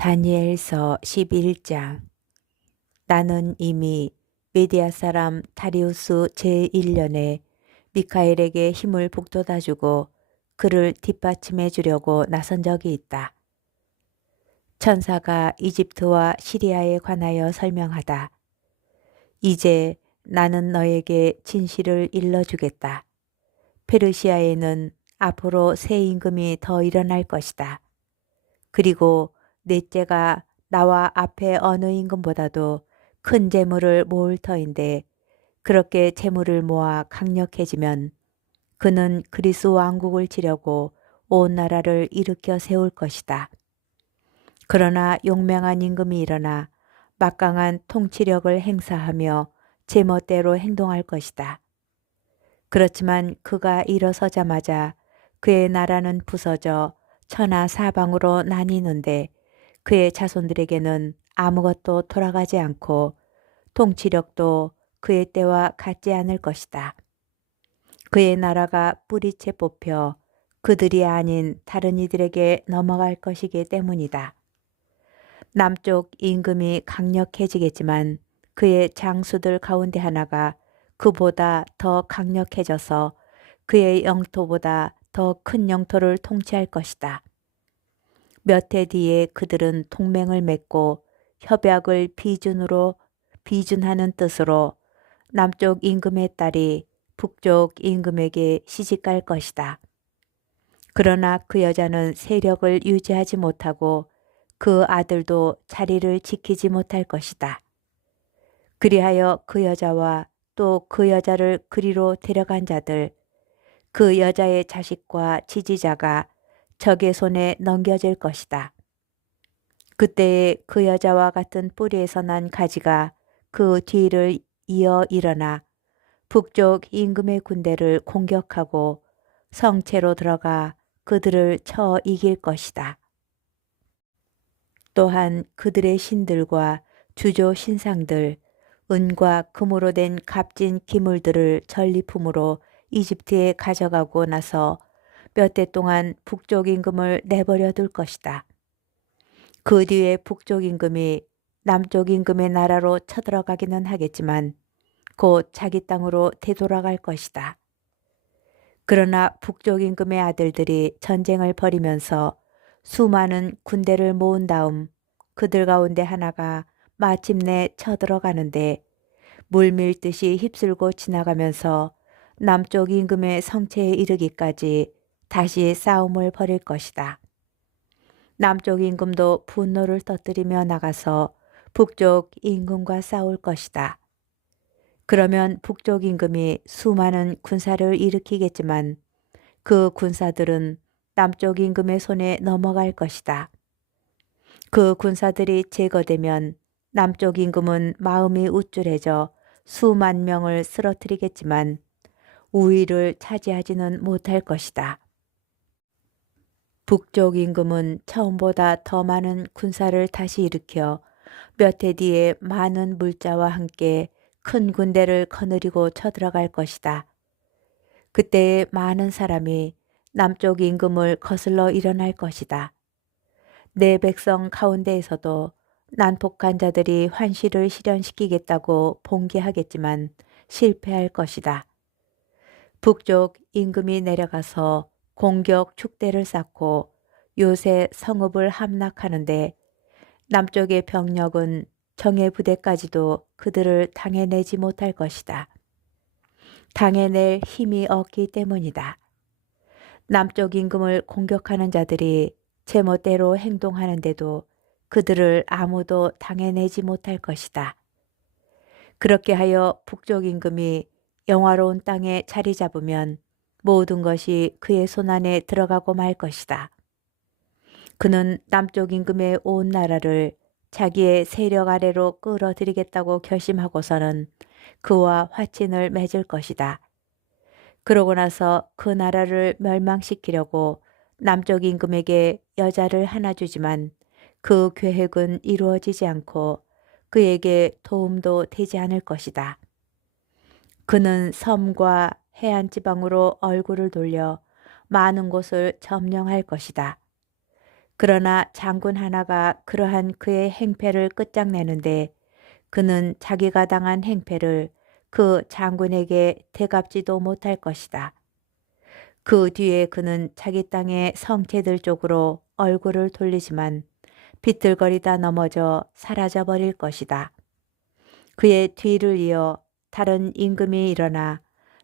다니엘서 11장. 나는 이미 메디아 사람 다리우스 제1년에 미카엘에게 힘을 북돋아 주고 그를 뒷받침해 주려고 나선 적이 있다. 천사가 이집트와 시리아에 관하여 설명하다. 이제 나는 너에게 진실을 일러주겠다. 페르시아에는 앞으로 새 임금이 더 일어날 것이다. 그리고 넷째가 나와 앞에 어느 임금보다도 큰 재물을 모을 터인데 그렇게 재물을 모아 강력해지면 그는 그리스 왕국을 치려고 온 나라를 일으켜 세울 것이다. 그러나 용맹한 임금이 일어나 막강한 통치력을 행사하며 제멋대로 행동할 것이다. 그렇지만 그가 일어서자마자 그의 나라는 부서져 천하 사방으로 나뉘는데 그의 자손들에게는 아무것도 돌아가지 않고 통치력도 그의 때와 같지 않을 것이다. 그의 나라가 뿌리채 뽑혀 그들이 아닌 다른 이들에게 넘어갈 것이기 때문이다. 남쪽 임금이 강력해지겠지만 그의 장수들 가운데 하나가 그보다 더 강력해져서 그의 영토보다 더 큰 영토를 통치할 것이다. 몇 해 뒤에 그들은 동맹을 맺고 협약을 비준하는 뜻으로 남쪽 임금의 딸이 북쪽 임금에게 시집갈 것이다. 그러나 그 여자는 세력을 유지하지 못하고 그 아들도 자리를 지키지 못할 것이다. 그리하여 그 여자와 또 그 여자를 그리로 데려간 자들, 그 여자의 자식과 지지자가 적의 손에 넘겨질 것이다. 그때에 그 여자와 같은 뿌리에서 난 가지가 그 뒤를 이어 일어나 북쪽 임금의 군대를 공격하고 성체로 들어가 그들을 쳐 이길 것이다. 또한 그들의 신들과 주조 신상들, 은과 금으로 된 값진 기물들을 전리품으로 이집트에 가져가고 나서 몇 대 동안 북쪽 임금을 내버려 둘 것이다. 그 뒤에 북쪽 임금이 남쪽 임금의 나라로 쳐들어가기는 하겠지만 곧 자기 땅으로 되돌아갈 것이다. 그러나 북쪽 임금의 아들들이 전쟁을 벌이면서 수많은 군대를 모은 다음 그들 가운데 하나가 마침내 쳐들어가는데 물밀듯이 휩쓸고 지나가면서 남쪽 임금의 성체에 이르기까지 다시 싸움을 벌일 것이다. 남쪽 임금도 분노를 터뜨리며 나가서 북쪽 임금과 싸울 것이다. 그러면 북쪽 임금이 수많은 군사를 일으키겠지만 그 군사들은 남쪽 임금의 손에 넘어갈 것이다. 그 군사들이 제거되면 남쪽 임금은 마음이 우쭐해져 수만 명을 쓰러뜨리겠지만 우위를 차지하지는 못할 것이다. 북쪽 임금은 처음보다 더 많은 군사를 다시 일으켜 몇 해 뒤에 많은 물자와 함께 큰 군대를 거느리고 쳐들어갈 것이다. 그때에 많은 사람이 남쪽 임금을 거슬러 일어날 것이다. 내 백성 가운데에서도 난폭한 자들이 환시를 실현시키겠다고 봉기하겠지만 실패할 것이다. 북쪽 임금이 내려가서 공격 축대를 쌓고 요새 성읍을 함락하는데 남쪽의 병력은 정예 부대까지도 그들을 당해내지 못할 것이다. 당해낼 힘이 없기 때문이다. 남쪽 임금을 공격하는 자들이 제멋대로 행동하는데도 그들을 아무도 당해내지 못할 것이다. 그렇게 하여 북쪽 임금이 영화로운 땅에 자리 잡으면 모든 것이 그의 손안에 들어가고 말 것이다. 그는 남쪽 임금의 온 나라를 자기의 세력 아래로 끌어들이겠다고 결심하고서는 그와 화친을 맺을 것이다. 그러고 나서 그 나라를 멸망시키려고 남쪽 임금에게 여자를 하나 주지만 그 계획은 이루어지지 않고 그에게 도움도 되지 않을 것이다. 그는 섬과 해안 지방으로 얼굴을 돌려 많은 곳을 점령할 것이다. 그러나 장군 하나가 그러한 그의 행패를 끝장내는데 그는 자기가 당한 행패를 그 장군에게 되갚지도 못할 것이다. 그 뒤에 그는 자기 땅의 성체들 쪽으로 얼굴을 돌리지만 비틀거리다 넘어져 사라져 버릴 것이다. 그의 뒤를 이어 다른 임금이 일어나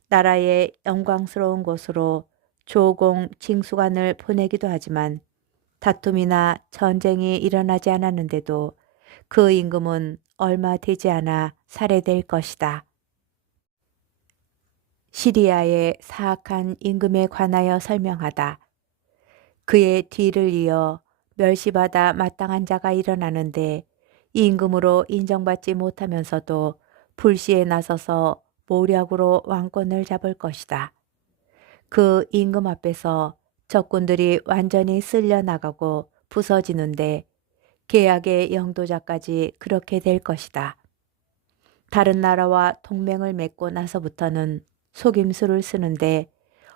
나라의 영광스러운 곳으로 조공 징수관을 보내기도 하지만 다툼이나 전쟁이 일어나지 않았는데도 그 임금은 얼마 되지 않아 살해될 것이다. 시리아의 사악한 임금에 관하여 설명하다. 그의 뒤를 이어 멸시받아 마땅한 자가 일어나는데 이 임금으로 인정받지 못하면서도 불시에 나서서 모략으로 왕권을 잡을 것이다. 그 임금 앞에서 적군들이 완전히 쓸려나가고 부서지는데 계약의 영도자까지 그렇게 될 것이다. 다른 나라와 동맹을 맺고 나서부터는 속임수를 쓰는데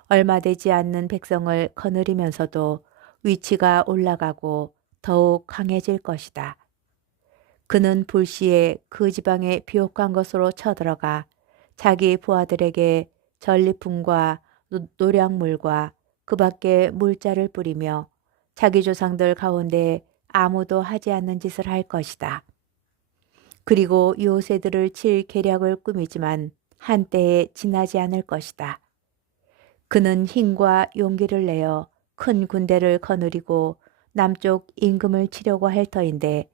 얼마 되지 않는 백성을 거느리면서도 위치가 올라가고 더욱 강해질 것이다. 그는 불시에 그 지방에 비옥한 것으로 쳐들어가 자기 부하들에게 전리품과 노량물과 그 밖에 물자를 뿌리며 자기 조상들 가운데 아무도 하지 않는 짓을 할 것이다. 그리고 요새들을 칠 계략을 꾸미지만 한때에 지나지 않을 것이다. 그는 힘과 용기를 내어 큰 군대를 거느리고 남쪽 임금을 치려고 할 터인데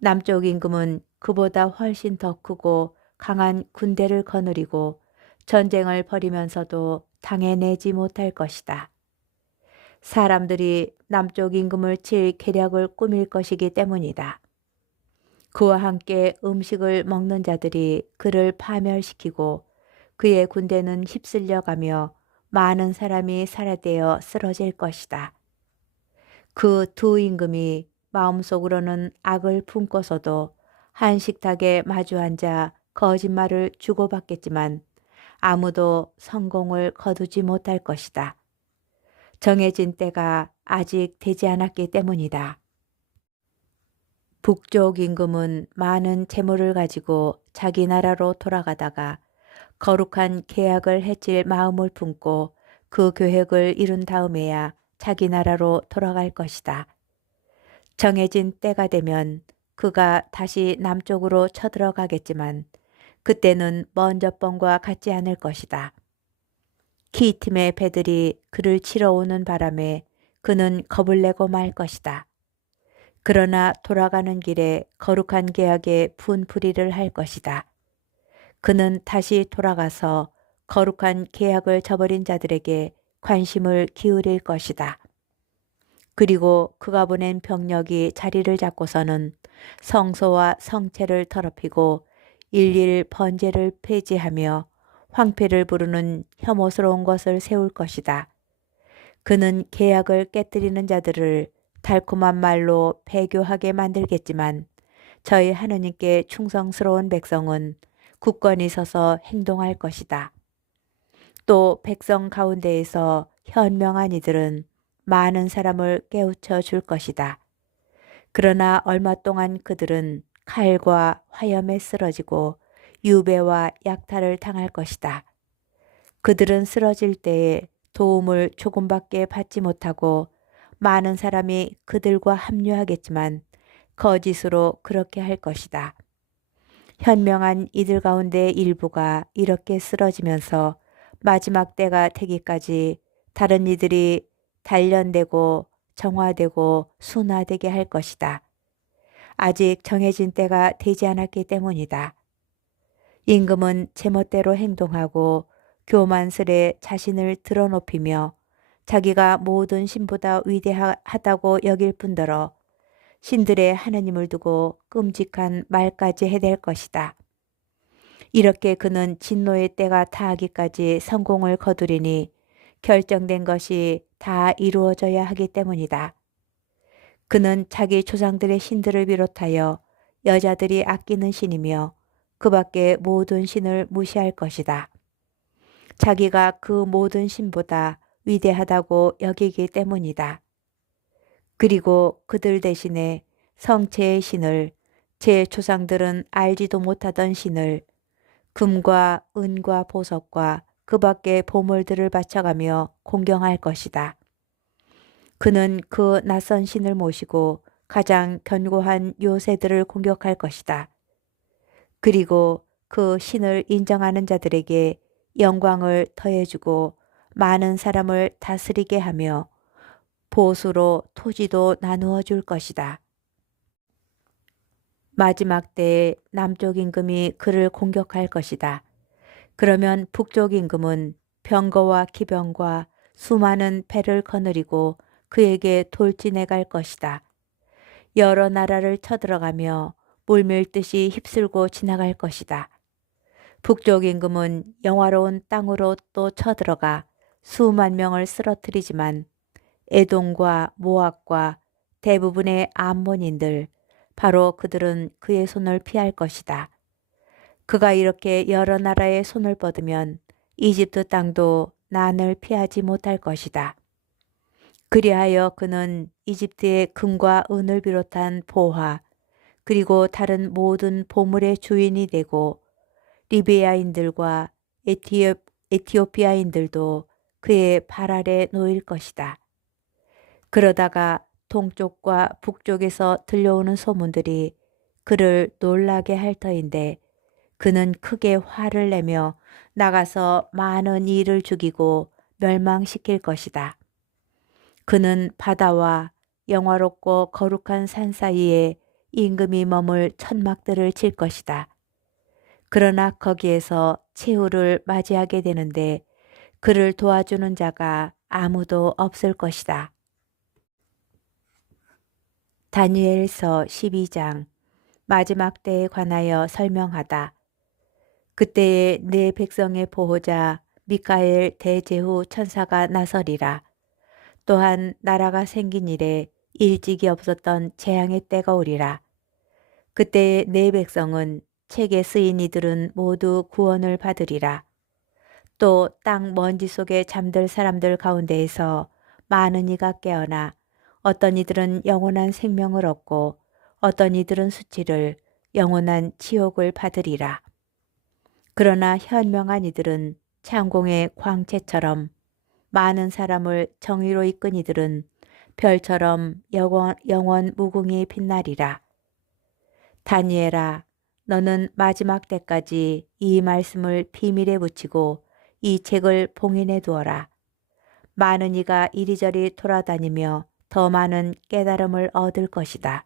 남쪽 임금은 그보다 훨씬 더 크고 강한 군대를 거느리고 전쟁을 벌이면서도 당해내지 못할 것이다. 사람들이 남쪽 임금을 칠 계략을 꾸밀 것이기 때문이다. 그와 함께 음식을 먹는 자들이 그를 파멸시키고 그의 군대는 휩쓸려 가며 많은 사람이 살해되어 쓰러질 것이다. 그 두 임금이 마음속으로는 악을 품고서도 한 식탁에 마주 앉아 거짓말을 주고받겠지만 아무도 성공을 거두지 못할 것이다. 정해진 때가 아직 되지 않았기 때문이다. 북쪽 임금은 많은 재물을 가지고 자기 나라로 돌아가다가 거룩한 계약을 해칠 마음을 품고 그 계획을 이룬 다음에야 자기 나라로 돌아갈 것이다. 정해진 때가 되면 그가 다시 남쪽으로 쳐들어가겠지만 그때는 먼저 번과 같지 않을 것이다. 키팀의 배들이 그를 치러 오는 바람에 그는 겁을 내고 말 것이다. 그러나 돌아가는 길에 거룩한 계약에 분풀이를 할 것이다. 그는 다시 돌아가서 거룩한 계약을 저버린 자들에게 관심을 기울일 것이다. 그리고 그가 보낸 병력이 자리를 잡고서는 성소와 성체를 더럽히고 일일 번제를 폐지하며 황폐를 부르는 혐오스러운 것을 세울 것이다. 그는 계약을 깨뜨리는 자들을 달콤한 말로 배교하게 만들겠지만 저희 하느님께 충성스러운 백성은 굳건히 서서 행동할 것이다. 또 백성 가운데에서 현명한 이들은 많은 사람을 깨우쳐 줄 것이다. 그러나 얼마 동안 그들은 칼과 화염에 쓰러지고 유배와 약탈을 당할 것이다. 그들은 쓰러질 때에 도움을 조금밖에 받지 못하고 많은 사람이 그들과 합류하겠지만 거짓으로 그렇게 할 것이다. 현명한 이들 가운데 일부가 이렇게 쓰러지면서 마지막 때가 되기까지 다른 이들이 단련되고 정화되고 순화되게 할 것이다. 아직 정해진 때가 되지 않았기 때문이다. 임금은 제멋대로 행동하고 교만스레 자신을 드러높이며 자기가 모든 신보다 위대하다고 여길 뿐더러 신들의 하느님을 두고 끔찍한 말까지 해댈 것이다. 이렇게 그는 진노의 때가 다하기까지 성공을 거두리니 결정된 것이 다 이루어져야 하기 때문이다. 그는 자기 조상들의 신들을 비롯하여 여자들이 아끼는 신이며 그 밖에 모든 신을 무시할 것이다. 자기가 그 모든 신보다 위대하다고 여기기 때문이다. 그리고 그들 대신에 성체의 신을, 제 조상들은 알지도 못하던 신을, 금과 은과 보석과 그 밖의 보물들을 바쳐가며 공경할 것이다. 그는 그 낯선 신을 모시고 가장 견고한 요새들을 공격할 것이다. 그리고 그 신을 인정하는 자들에게 영광을 더해주고 많은 사람을 다스리게 하며 보수로 토지도 나누어 줄 것이다. 마지막 때에 남쪽 임금이 그를 공격할 것이다. 그러면 북쪽 임금은 병거와 기병과 수많은 배를 거느리고 그에게 돌진해 갈 것이다. 여러 나라를 쳐들어가며 물밀듯이 휩쓸고 지나갈 것이다. 북쪽 임금은 영화로운 땅으로 또 쳐들어가 수만 명을 쓰러뜨리지만 에돔과 모압과 대부분의 암몬인들, 바로 그들은 그의 손을 피할 것이다. 그가 이렇게 여러 나라의 손을 뻗으면 이집트 땅도 난을 피하지 못할 것이다. 그리하여 그는 이집트의 금과 은을 비롯한 보화, 그리고 다른 모든 보물의 주인이 되고 리비아인들과 에티오피아인들도 그의 발 아래 놓일 것이다. 그러다가 동쪽과 북쪽에서 들려오는 소문들이 그를 놀라게 할 터인데 그는 크게 화를 내며 나가서 많은 이를 죽이고 멸망시킬 것이다. 그는 바다와 영화롭고 거룩한 산 사이에 임금이 머물 천막들을 칠 것이다. 그러나 거기에서 최후를 맞이하게 되는데 그를 도와주는 자가 아무도 없을 것이다. 다니엘서 12장 마지막 때에 관하여 설명하다. 그때에 내 백성의 보호자 미카엘 대제후 천사가 나서리라. 또한 나라가 생긴 이래 일찍이 없었던 재앙의 때가 오리라. 그때에 내 백성은 책에 쓰인 이들은 모두 구원을 받으리라. 또 땅 먼지 속에 잠들 사람들 가운데에서 많은 이가 깨어나 어떤 이들은 영원한 생명을 얻고 어떤 이들은 수치를 영원한 지옥을 받으리라. 그러나 현명한 이들은 창공의 광채처럼 많은 사람을 정의로 이끈 이들은 별처럼 영원 무궁히 빛나리라. 다니엘아, 너는 마지막 때까지 이 말씀을 비밀에 붙이고 이 책을 봉인해 두어라. 많은 이가 이리저리 돌아다니며 더 많은 깨달음을 얻을 것이다.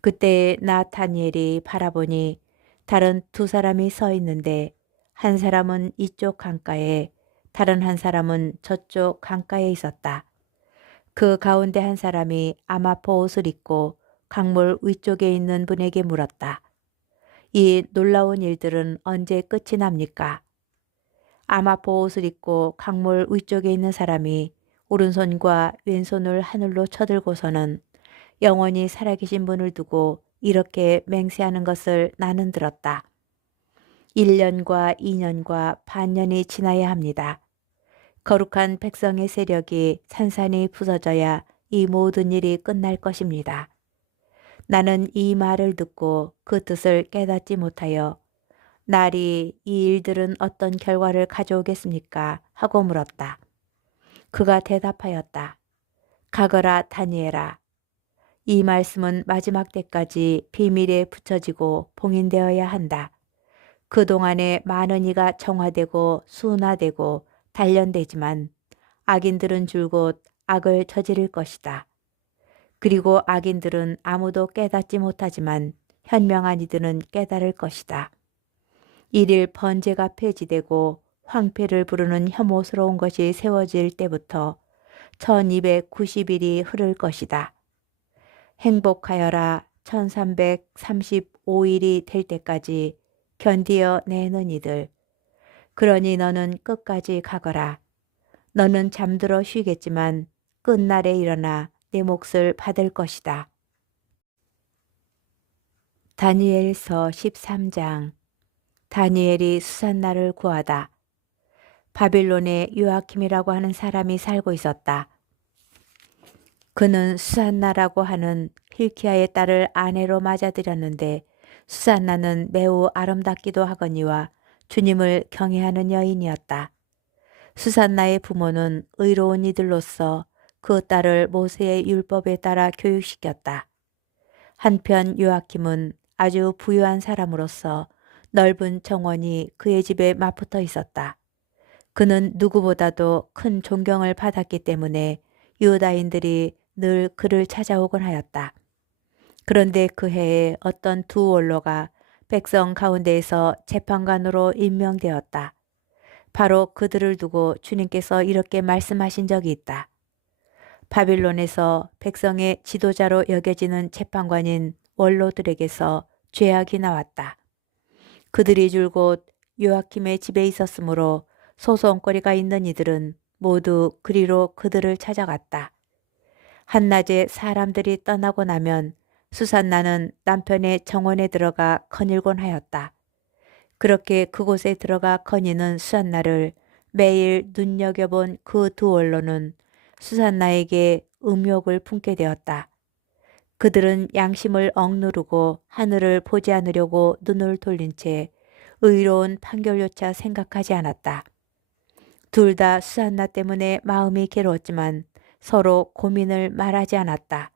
그때에 나 다니엘이 바라보니 다른 두 사람이 서 있는데 한 사람은 이쪽 강가에 다른 한 사람은 저쪽 강가에 있었다. 그 가운데 한 사람이 아마포 옷을 입고 강물 위쪽에 있는 분에게 물었다. 이 놀라운 일들은 언제 끝이 납니까? 아마포 옷을 입고 강물 위쪽에 있는 사람이 오른손과 왼손을 하늘로 쳐들고서는 영원히 살아계신 분을 두고 이렇게 맹세하는 것을 나는 들었다. 1년과 2년과 반년이 지나야 합니다. 거룩한 백성의 세력이 산산이 부서져야 이 모든 일이 끝날 것입니다. 나는 이 말을 듣고 그 뜻을 깨닫지 못하여 날이 이 일들은 어떤 결과를 가져오겠습니까? 하고 물었다. 그가 대답하였다. 가거라 다니엘아. 이 말씀은 마지막 때까지 비밀에 붙여지고 봉인되어야 한다. 그동안에 많은 이가 정화되고 순화되고 단련되지만 악인들은 줄곧 악을 저지를 것이다. 그리고 악인들은 아무도 깨닫지 못하지만 현명한 이들은 깨달을 것이다. 일일 번제가 폐지되고 황폐를 부르는 혐오스러운 것이 세워질 때부터 1290일이 흐를 것이다. 행복하여라 1335일이 될 때까지 견디어 내는 이들. 그러니 너는 끝까지 가거라. 너는 잠들어 쉬겠지만 끝날에 일어나 내 몫을 받을 것이다. 다니엘서 13장 다니엘이 수산나를 구하다. 바빌론에 요아킴이라고 하는 사람이 살고 있었다. 그는 수산나라고 하는 힐키야의 딸을 아내로 맞아들였는데 수산나는 매우 아름답기도 하거니와 주님을 경외하는 여인이었다. 수산나의 부모는 의로운 이들로서 그 딸을 모세의 율법에 따라 교육시켰다. 한편 요아킴은 아주 부유한 사람으로서 넓은 정원이 그의 집에 맞붙어 있었다. 그는 누구보다도 큰 존경을 받았기 때문에 유다인들이 늘 그를 찾아오곤 하였다. 그런데 그 해에 어떤 두 원로가 백성 가운데에서 재판관으로 임명되었다. 바로 그들을 두고 주님께서 이렇게 말씀하신 적이 있다. 바빌론에서 백성의 지도자로 여겨지는 재판관인 원로들에게서 죄악이 나왔다. 그들이 줄곧 요아킴의 집에 있었으므로 소송거리가 있는 이들은 모두 그리로 그들을 찾아갔다. 한낮에 사람들이 떠나고 나면 수산나는 남편의 정원에 들어가 거닐곤 하였다. 그렇게 그곳에 들어가 거니는 수산나를 매일 눈여겨본 그 두 원로는 수산나에게 음욕을 품게 되었다. 그들은 양심을 억누르고 하늘을 보지 않으려고 눈을 돌린 채 의로운 판결조차 생각하지 않았다. 둘 다 수산나 때문에 마음이 괴로웠지만 서로 고민을 말하지 않았다.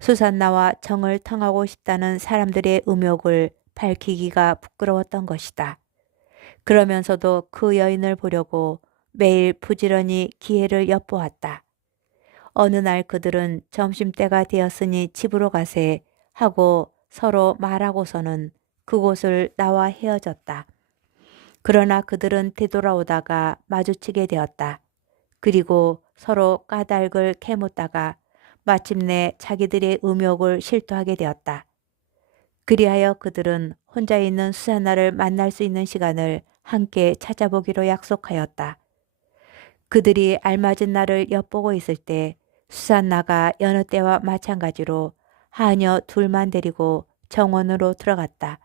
수산나와 정을 통하고 싶다는 사람들의 음욕을 밝히기가 부끄러웠던 것이다. 그러면서도 그 여인을 보려고 매일 부지런히 기회를 엿보았다. 어느 날 그들은 점심때가 되었으니 집으로 가세 하고 서로 말하고서는 그곳을 나와 헤어졌다. 그러나 그들은 되돌아오다가 마주치게 되었다. 그리고 서로 까닭을 캐묻다가 마침내 자기들의 음욕을 실토하게 되었다. 그리하여 그들은 혼자 있는 수산나를 만날 수 있는 시간을 함께 찾아보기로 약속하였다. 그들이 알맞은 날을 엿보고 있을 때 수산나가 여느 때와 마찬가지로 하녀 둘만 데리고 정원으로 들어갔다.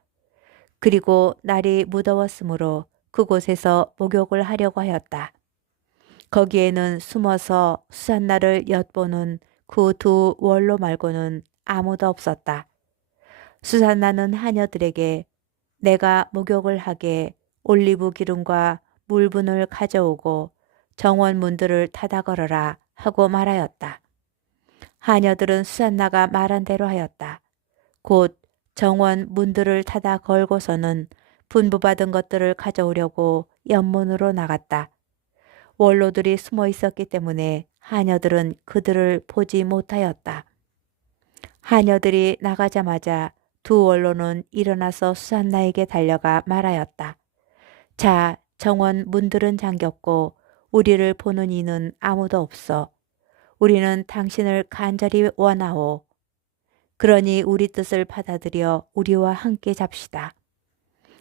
그리고 날이 무더웠으므로 그곳에서 목욕을 하려고 하였다. 거기에는 숨어서 수산나를 엿보는 그 두 원로 말고는 아무도 없었다. 수산나는 하녀들에게 내가 목욕을 하게 올리브 기름과 물분을 가져오고 정원 문들을 닫아 걸어라 하고 말하였다. 하녀들은 수산나가 말한 대로 하였다. 곧 정원 문들을 닫아 걸고서는 분부받은 것들을 가져오려고 연문으로 나갔다. 원로들이 숨어 있었기 때문에 하녀들은 그들을 보지 못하였다. 하녀들이 나가자마자 두 원로는 일어나서 수산나에게 달려가 말하였다. 자, 정원 문들은 잠겼고 우리를 보는 이는 아무도 없어. 우리는 당신을 간절히 원하오. 그러니 우리 뜻을 받아들여 우리와 함께 잡시다.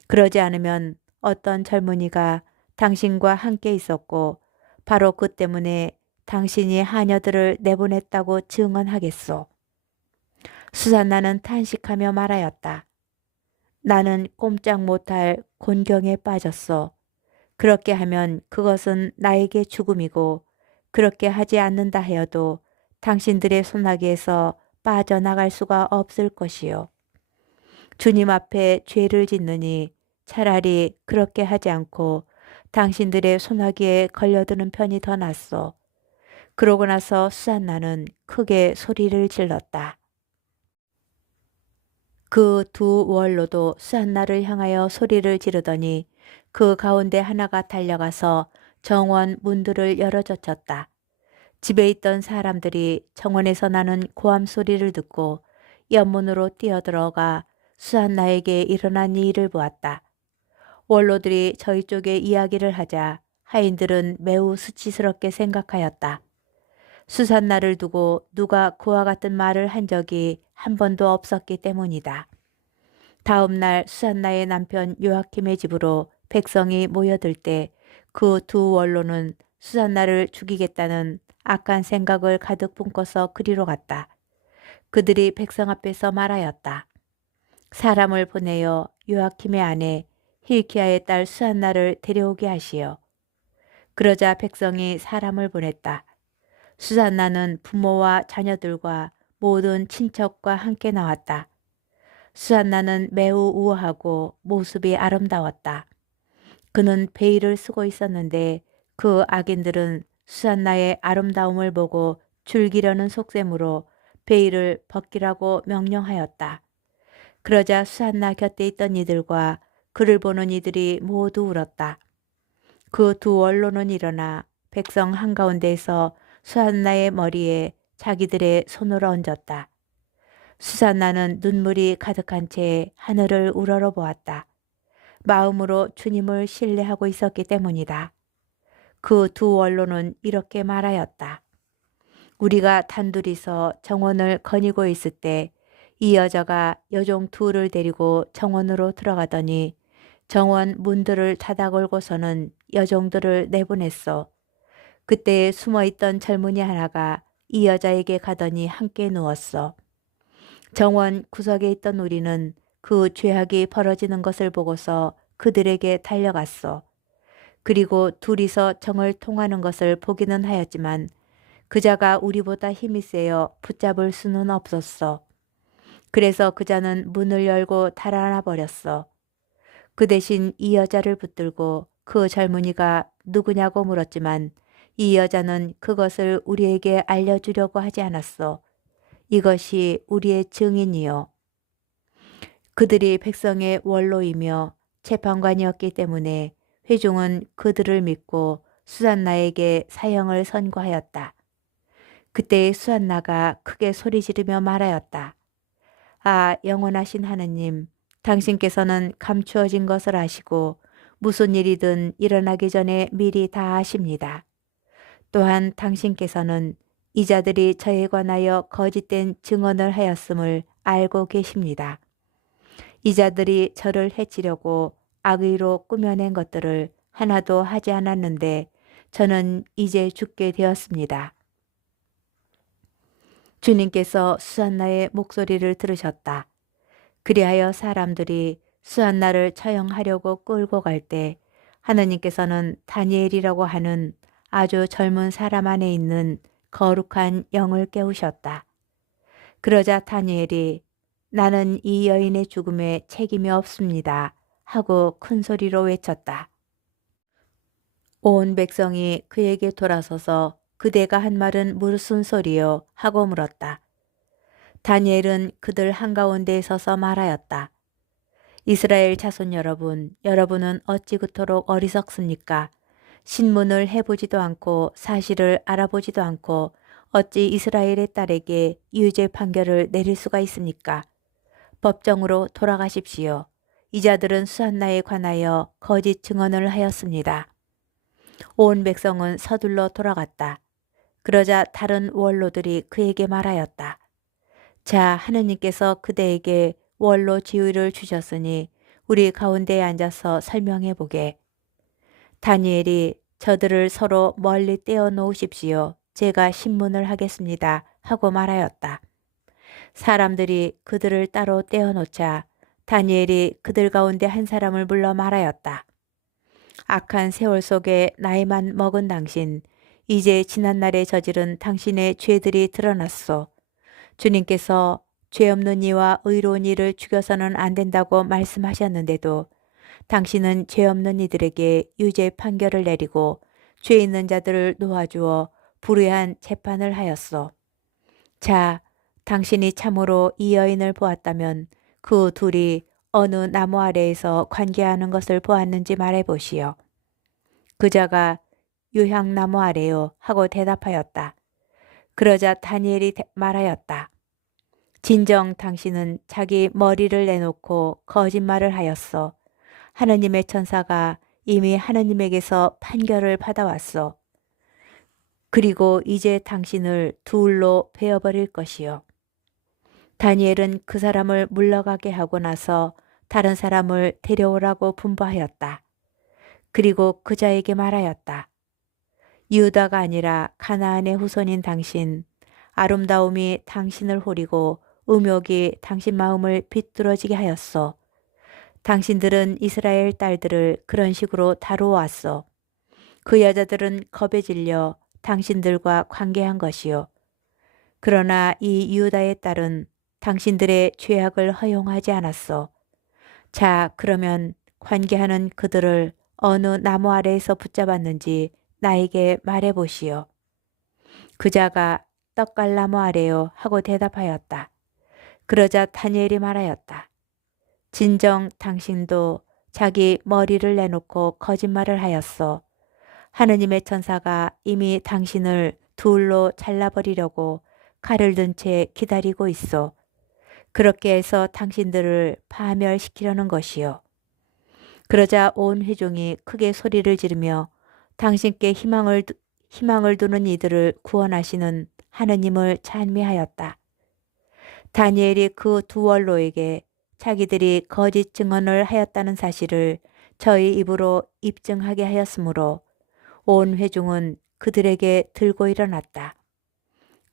그러지 않으면 어떤 젊은이가 당신과 함께 있었고 바로 그 때문에 당신이 하녀들을 내보냈다고 증언하겠소. 수산나는 탄식하며 말하였다. 나는 꼼짝 못할 곤경에 빠졌어. 그렇게 하면 그것은 나에게 죽음이고 그렇게 하지 않는다 하여도 당신들의 손아귀에서 빠져나갈 수가 없을 것이요. 주님 앞에 죄를 짓느니 차라리 그렇게 하지 않고 당신들의 손아귀에 걸려드는 편이 더 낫소. 그러고 나서 수산나는 크게 소리를 질렀다. 그 두 원로도 수산나를 향하여 소리를 지르더니 그 가운데 하나가 달려가서 정원 문들을 열어젖혔다. 집에 있던 사람들이 정원에서 나는 고함 소리를 듣고 연문으로 뛰어들어가 수산나에게 일어난 일을 보았다. 원로들이 저희 쪽에 이야기를 하자 하인들은 매우 수치스럽게 생각하였다. 수산나를 두고 누가 그와 같은 말을 한 적이 한 번도 없었기 때문이다. 다음 날 수산나의 남편 요아킴의 집으로 백성이 모여들 때 그 두 원로는 수산나를 죽이겠다는 악한 생각을 가득 품고서 그리로 갔다. 그들이 백성 앞에서 말하였다. 사람을 보내어 요아킴의 아내 힐키야의 딸 수산나를 데려오게 하시오. 그러자 백성이 사람을 보냈다. 수산나는 부모와 자녀들과 모든 친척과 함께 나왔다. 수산나는 매우 우아하고 모습이 아름다웠다. 그는 베일을 쓰고 있었는데 그 악인들은 수산나의 아름다움을 보고 즐기려는 속셈으로 베일을 벗기라고 명령하였다. 그러자 수산나 곁에 있던 이들과 그를 보는 이들이 모두 울었다. 그 두 원로는 일어나 백성 한가운데에서 수산나의 머리에 자기들의 손을 얹었다. 수산나는 눈물이 가득한 채 하늘을 우러러 보았다. 마음으로 주님을 신뢰하고 있었기 때문이다. 그 두 원로는 이렇게 말하였다. 우리가 단둘이서 정원을 거니고 있을 때 이 여자가 여종 둘을 데리고 정원으로 들어가더니 정원 문들을 닫아 걸고서는 여종들을 내보냈어. 그때 숨어있던 젊은이 하나가 이 여자에게 가더니 함께 누웠어. 정원 구석에 있던 우리는 그 죄악이 벌어지는 것을 보고서 그들에게 달려갔어. 그리고 둘이서 정을 통하는 것을 보기는 하였지만 그자가 우리보다 힘이 세여 붙잡을 수는 없었어. 그래서 그자는 문을 열고 달아나 버렸어. 그 대신 이 여자를 붙들고 그 젊은이가 누구냐고 물었지만 이 여자는 그것을 우리에게 알려주려고 하지 않았어. 이것이 우리의 증인이요. 그들이 백성의 원로이며 재판관이었기 때문에 회중은 그들을 믿고 수산나에게 사형을 선고하였다. 그때 수산나가 크게 소리 지르며 말하였다. 아, 영원하신 하느님, 당신께서는 감추어진 것을 아시고 무슨 일이든 일어나기 전에 미리 다 아십니다. 또한 당신께서는 이 자들이 저에 관하여 거짓된 증언을 하였음을 알고 계십니다. 이 자들이 저를 해치려고 악의로 꾸며낸 것들을 하나도 하지 않았는데 저는 이제 죽게 되었습니다. 주님께서 수산나의 목소리를 들으셨다. 그리하여 사람들이 수산나를 처형하려고 끌고 갈 때 하느님께서는 다니엘이라고 하는 아주 젊은 사람 안에 있는 거룩한 영을 깨우셨다. 그러자 다니엘이 나는 이 여인의 죽음에 책임이 없습니다 하고 큰 소리로 외쳤다. 온 백성이 그에게 돌아서서 그대가 한 말은 무슨 소리요? 하고 물었다. 다니엘은 그들 한가운데에 서서 말하였다. 이스라엘 자손 여러분, 여러분은 어찌 그토록 어리석습니까? 신문을 해보지도 않고 사실을 알아보지도 않고 어찌 이스라엘의 딸에게 유죄 판결을 내릴 수가 있습니까? 법정으로 돌아가십시오. 이 자들은 수산나에 관하여 거짓 증언을 하였습니다. 온 백성은 서둘러 돌아갔다. 그러자 다른 원로들이 그에게 말하였다. 자, 하느님께서 그대에게 원로 지위를 주셨으니 우리 가운데에 앉아서 설명해 보게. 다니엘이 저들을 서로 멀리 떼어 놓으십시오. 제가 신문을 하겠습니다. 하고 말하였다. 사람들이 그들을 따로 떼어 놓자 다니엘이 그들 가운데 한 사람을 불러 말하였다. 악한 세월 속에 나이만 먹은 당신, 이제 지난날에 저지른 당신의 죄들이 드러났소. 주님께서 죄 없는 이와 의로운 이를 죽여서는 안 된다고 말씀하셨는데도 당신은 죄 없는 이들에게 유죄 판결을 내리고 죄 있는 자들을 놓아주어 불의한 재판을 하였소. 자, 당신이 참으로 이 여인을 보았다면 그 둘이 어느 나무 아래에서 관계하는 것을 보았는지 말해보시오. 그자가 유향나무 아래요 하고 대답하였다. 그러자 다니엘이 말하였다. 진정 당신은 자기 머리를 내놓고 거짓말을 하였어. 하느님의 천사가 이미 하느님에게서 판결을 받아왔어. 그리고 이제 당신을 둘로 베어버릴 것이요. 다니엘은 그 사람을 물러가게 하고 나서 다른 사람을 데려오라고 분부하였다. 그리고 그자에게 말하였다. 유다가 아니라 가나안의 후손인 당신, 아름다움이 당신을 호리고 음욕이 당신 마음을 비뚤어지게 하였소. 당신들은 이스라엘 딸들을 그런 식으로 다루어왔소. 그 여자들은 겁에 질려 당신들과 관계한 것이요. 그러나 이 유다의 딸은 당신들의 죄악을 허용하지 않았소. 자, 그러면 관계하는 그들을 어느 나무 아래에서 붙잡았는지 나에게 말해보시오. 그자가 떡갈나무 아래요 하고 대답하였다. 그러자 다니엘이 말하였다. 진정 당신도 자기 머리를 내놓고 거짓말을 하였소. 하느님의 천사가 이미 당신을 둘로 잘라버리려고 칼을 든 채 기다리고 있어. 그렇게 해서 당신들을 파멸시키려는 것이요. 그러자 온 회중이 크게 소리를 지르며 당신께 희망을 두는 이들을 구원하시는 하느님을 찬미하였다. 다니엘이 그 두 원로에게 자기들이 거짓 증언을 하였다는 사실을 저희 입으로 입증하게 하였으므로 온 회중은 그들에게 들고 일어났다.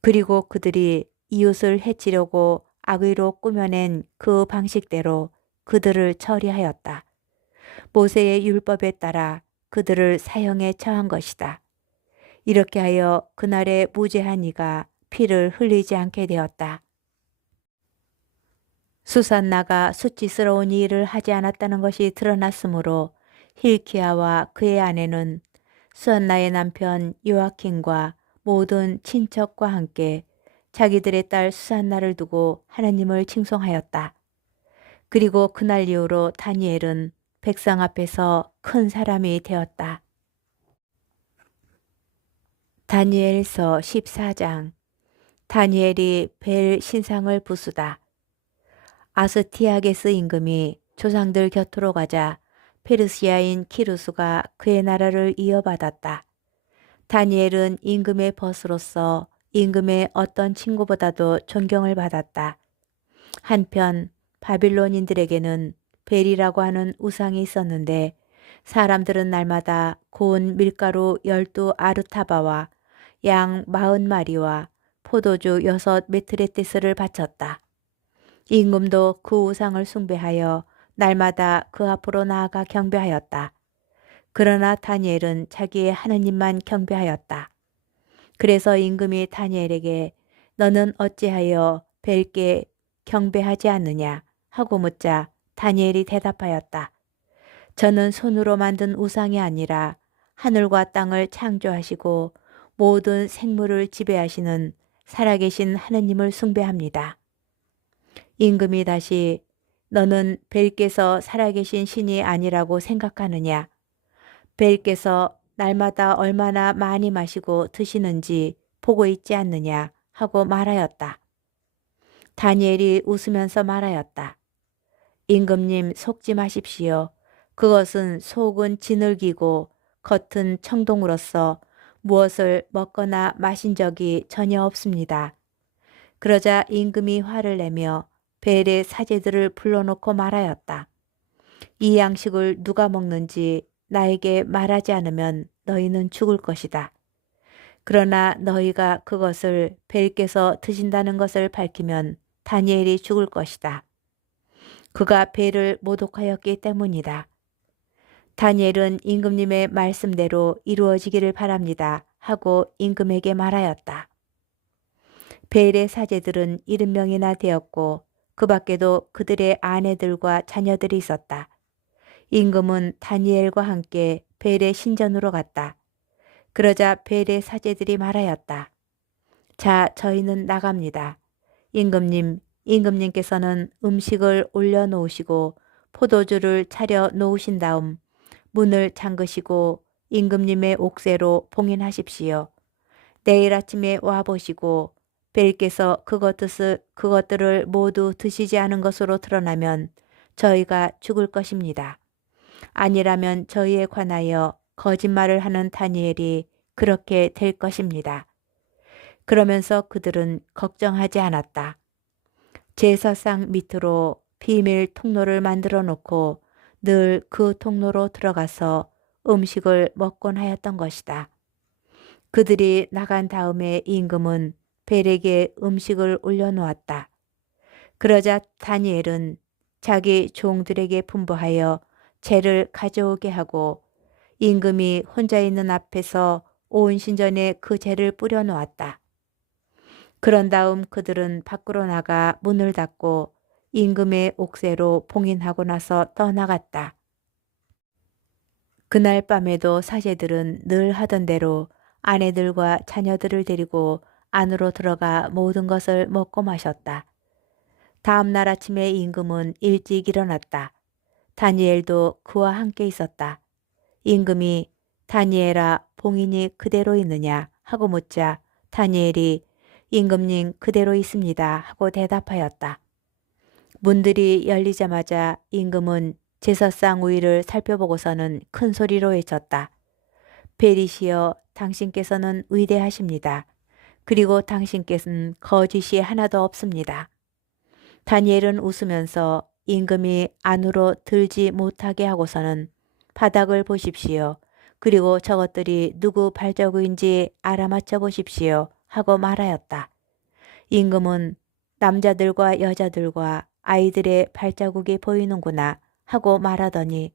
그리고 그들이 이웃을 해치려고 악의로 꾸며낸 그 방식대로 그들을 처리하였다. 모세의 율법에 따라 그들을 사형에 처한 것이다. 이렇게 하여 그날의 무죄한 이가 피를 흘리지 않게 되었다. 수산나가 수치스러운 일을 하지 않았다는 것이 드러났으므로 힐키야와 그의 아내는 수산나의 남편 요아킨과 모든 친척과 함께 자기들의 딸 수산나를 두고 하나님을 칭송하였다. 그리고 그날 이후로 다니엘은 백성 앞에서 큰 사람이 되었다. 다니엘서 14장. 다니엘이 벨 신상을 부수다. 아스티아게스 임금이 조상들 곁으로 가자 페르시아인 키루스가 그의 나라를 이어받았다. 다니엘은 임금의 벗으로서 임금의 어떤 친구보다도 존경을 받았다. 한편 바빌론인들에게는 벨이라고 하는 우상이 있었는데 사람들은 날마다 고운 밀가루 12아르타바와 양 40마리와 포도주 6메트레테스를 바쳤다. 임금도 그 우상을 숭배하여 날마다 그 앞으로 나아가 경배하였다. 그러나 다니엘은 자기의 하느님만 경배하였다. 그래서 임금이 다니엘에게 너는 어찌하여 벨께 경배하지 않느냐 하고 묻자 다니엘이 대답하였다. 저는 손으로 만든 우상이 아니라 하늘과 땅을 창조하시고 모든 생물을 지배하시는 살아계신 하느님을 숭배합니다. 임금이 다시 너는 벨께서 살아계신 신이 아니라고 생각하느냐? 벨께서 날마다 얼마나 많이 마시고 드시는지 보고 있지 않느냐 하고 말하였다. 다니엘이 웃으면서 말하였다. 임금님 속지 마십시오. 그것은 속은 진흙이고 겉은 청동으로서 무엇을 먹거나 마신 적이 전혀 없습니다. 그러자 임금이 화를 내며 벨의 사제들을 불러놓고 말하였다. 이 양식을 누가 먹는지 나에게 말하지 않으면 너희는 죽을 것이다. 그러나 너희가 그것을 벨께서 드신다는 것을 밝히면 다니엘이 죽을 것이다. 그가 벨을 모독하였기 때문이다. 다니엘은 임금님의 말씀대로 이루어지기를 바랍니다 하고 임금에게 말하였다. 벨의 사제들은 70명이나 되었고 그 밖에도 그들의 아내들과 자녀들이 있었다. 임금은 다니엘과 함께 벨의 신전으로 갔다. 그러자 벨의 사제들이 말하였다. 자, 저희는 나갑니다. 임금님께서는 음식을 올려놓으시고 포도주를 차려 놓으신 다음 문을 잠그시고 임금님의 옥새로 봉인하십시오. 내일 아침에 와보시고 벨께서 그것들을 모두 드시지 않은 것으로 드러나면 저희가 죽을 것입니다. 아니라면 저희에 관하여 거짓말을 하는 다니엘이 그렇게 될 것입니다. 그러면서 그들은 걱정하지 않았다. 제사상 밑으로 비밀 통로를 만들어 놓고 늘 그 통로로 들어가서 음식을 먹곤 하였던 것이다. 그들이 나간 다음에 임금은 벨에게 음식을 올려놓았다. 그러자 다니엘은 자기 종들에게 분부하여 재를 가져오게 하고 임금이 혼자 있는 앞에서 온 신전에 그 재를 뿌려 놓았다. 그런 다음 그들은 밖으로 나가 문을 닫고 임금의 옥새로 봉인하고 나서 떠나갔다. 그날 밤에도 사제들은 늘 하던 대로 아내들과 자녀들을 데리고 안으로 들어가 모든 것을 먹고 마셨다. 다음 날 아침에 임금은 일찍 일어났다. 다니엘도 그와 함께 있었다. 임금이 다니엘아 봉인이 그대로 있느냐 하고 묻자 다니엘이 임금님 그대로 있습니다 하고 대답하였다. 문들이 열리자마자 임금은 제사상 우위를 살펴보고서는 큰 소리로 외쳤다. 베리시여 당신께서는 위대하십니다. 그리고 당신께서는 거짓이 하나도 없습니다. 다니엘은 웃으면서 임금이 안으로 들지 못하게 하고서는 바닥을 보십시오. 그리고 저것들이 누구 발자국인지 알아맞혀 보십시오. 하고 말하였다. 임금은 남자들과 여자들과 아이들의 발자국이 보이는구나 하고 말하더니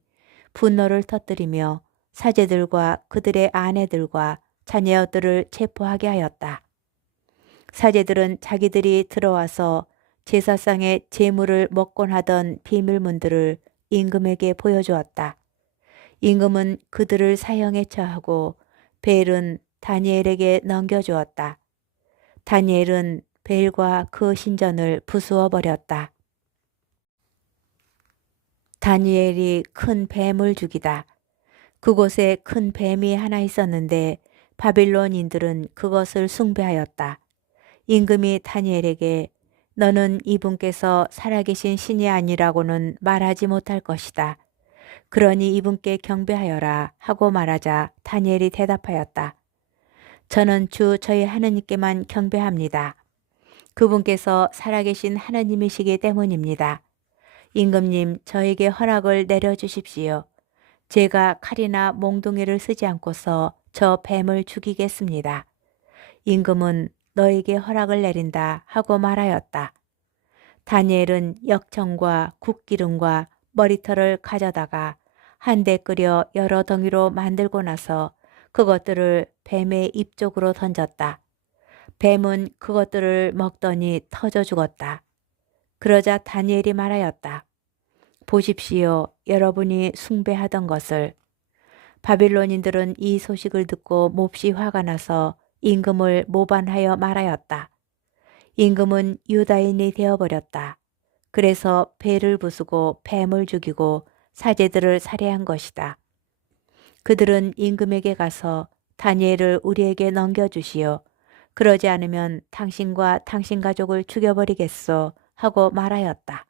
분노를 터뜨리며 사제들과 그들의 아내들과 자녀들을 체포하게 하였다. 사제들은 자기들이 들어와서 제사상의 제물을 먹곤 하던 비밀문들을 임금에게 보여주었다. 임금은 그들을 사형에 처하고 벨은 다니엘에게 넘겨주었다. 다니엘은 벨과 그 신전을 부수어 버렸다. 다니엘이 큰 뱀을 죽이다. 그곳에 큰 뱀이 하나 있었는데 바빌론인들은 그것을 숭배하였다. 임금이 다니엘에게 너는 이분께서 살아계신 신이 아니라고는 말하지 못할 것이다. 그러니 이분께 경배하여라 하고 말하자 다니엘이 대답하였다. 저는 주 저희 하느님께만 경배합니다. 그분께서 살아계신 하느님이시기 때문입니다. 임금님 저에게 허락을 내려주십시오. 제가 칼이나 몽둥이를 쓰지 않고서 저 뱀을 죽이겠습니다. 임금은 너에게 허락을 내린다 하고 말하였다. 다니엘은 역청과 국기름과 머리털을 가져다가 한데 끓여 여러 덩이로 만들고 나서 그것들을 뱀의 입 쪽으로 던졌다. 뱀은 그것들을 먹더니 터져 죽었다. 그러자 다니엘이 말하였다. 보십시오. 여러분이 숭배하던 것을. 바빌론인들은 이 소식을 듣고 몹시 화가 나서 임금을 모반하여 말하였다. 임금은 유다인이 되어버렸다. 그래서 배를 부수고 뱀을 죽이고 사제들을 살해한 것이다. 그들은 임금에게 가서 다니엘을 우리에게 넘겨주시오. 그러지 않으면 당신과 당신 가족을 죽여버리겠소 하고 말하였다.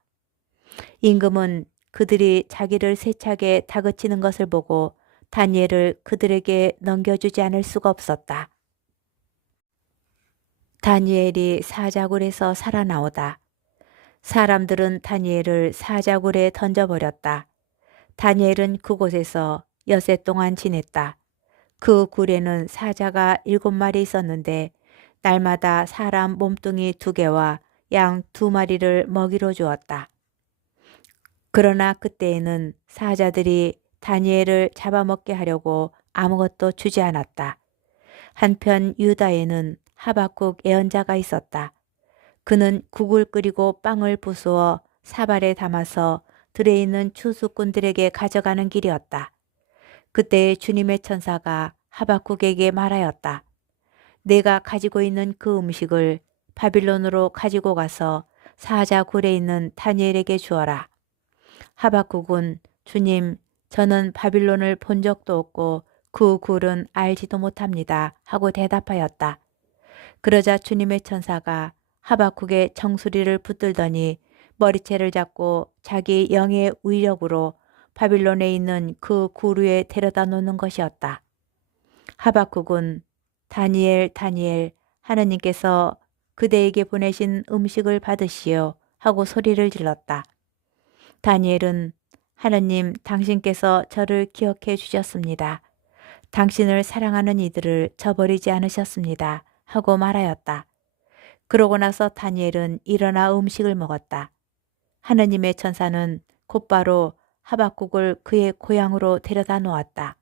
임금은 그들이 자기를 세차게 다그치는 것을 보고 다니엘을 그들에게 넘겨주지 않을 수가 없었다. 다니엘이 사자굴에서 살아나오다. 사람들은 다니엘을 사자굴에 던져버렸다. 다니엘은 그곳에서 엿새 동안 지냈다. 그 굴에는 사자가 7마리 있었는데 날마다 사람 몸뚱이 2개와 양 2마리를 먹이로 주었다. 그러나 그때에는 사자들이 다니엘을 잡아먹게 하려고 아무것도 주지 않았다. 한편 유다에는 하박국 예언자가 있었다. 그는 국을 끓이고 빵을 부수어 사발에 담아서 들에 있는 추수꾼들에게 가져가는 길이었다. 그때 주님의 천사가 하박국에게 말하였다. 내가 가지고 있는 그 음식을 바빌론으로 가지고 가서 사자 굴에 있는 다니엘에게 주어라. 하박국은 주님, 저는 바빌론을 본 적도 없고 그 굴은 알지도 못합니다. 하고 대답하였다. 그러자 주님의 천사가 하박국의 정수리를 붙들더니 머리채를 잡고 자기 영의 위력으로 바빌론에 있는 그 굴 위에 데려다 놓는 것이었다. 하박국은 다니엘, 다니엘, 하느님께서 그대에게 보내신 음식을 받으시오 하고 소리를 질렀다. 다니엘은 하느님, 당신께서 저를 기억해 주셨습니다. 당신을 사랑하는 이들을 저버리지 않으셨습니다. 하고 말하였다. 그러고 나서 다니엘은 일어나 음식을 먹었다. 하느님의 천사는 곧바로 하박국을 그의 고향으로 데려다 놓았다.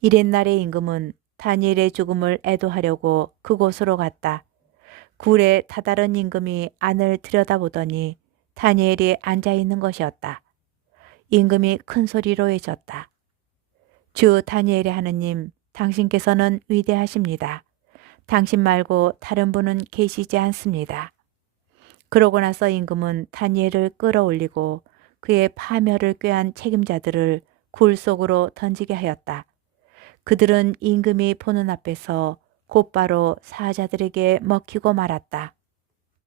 이튿날의 임금은 다니엘의 죽음을 애도하려고 그곳으로 갔다. 굴에 다다른 임금이 안을 들여다보더니 다니엘이 앉아 있는 것이었다. 임금이 큰 소리로 외쳤다. 주 다니엘의 하느님, 당신께서는 위대하십니다. 당신 말고 다른 분은 계시지 않습니다. 그러고 나서 임금은 다니엘을 끌어올리고 그의 파멸을 꾀한 책임자들을 굴 속으로 던지게 하였다. 그들은 임금이 보는 앞에서 곧바로 사자들에게 먹히고 말았다.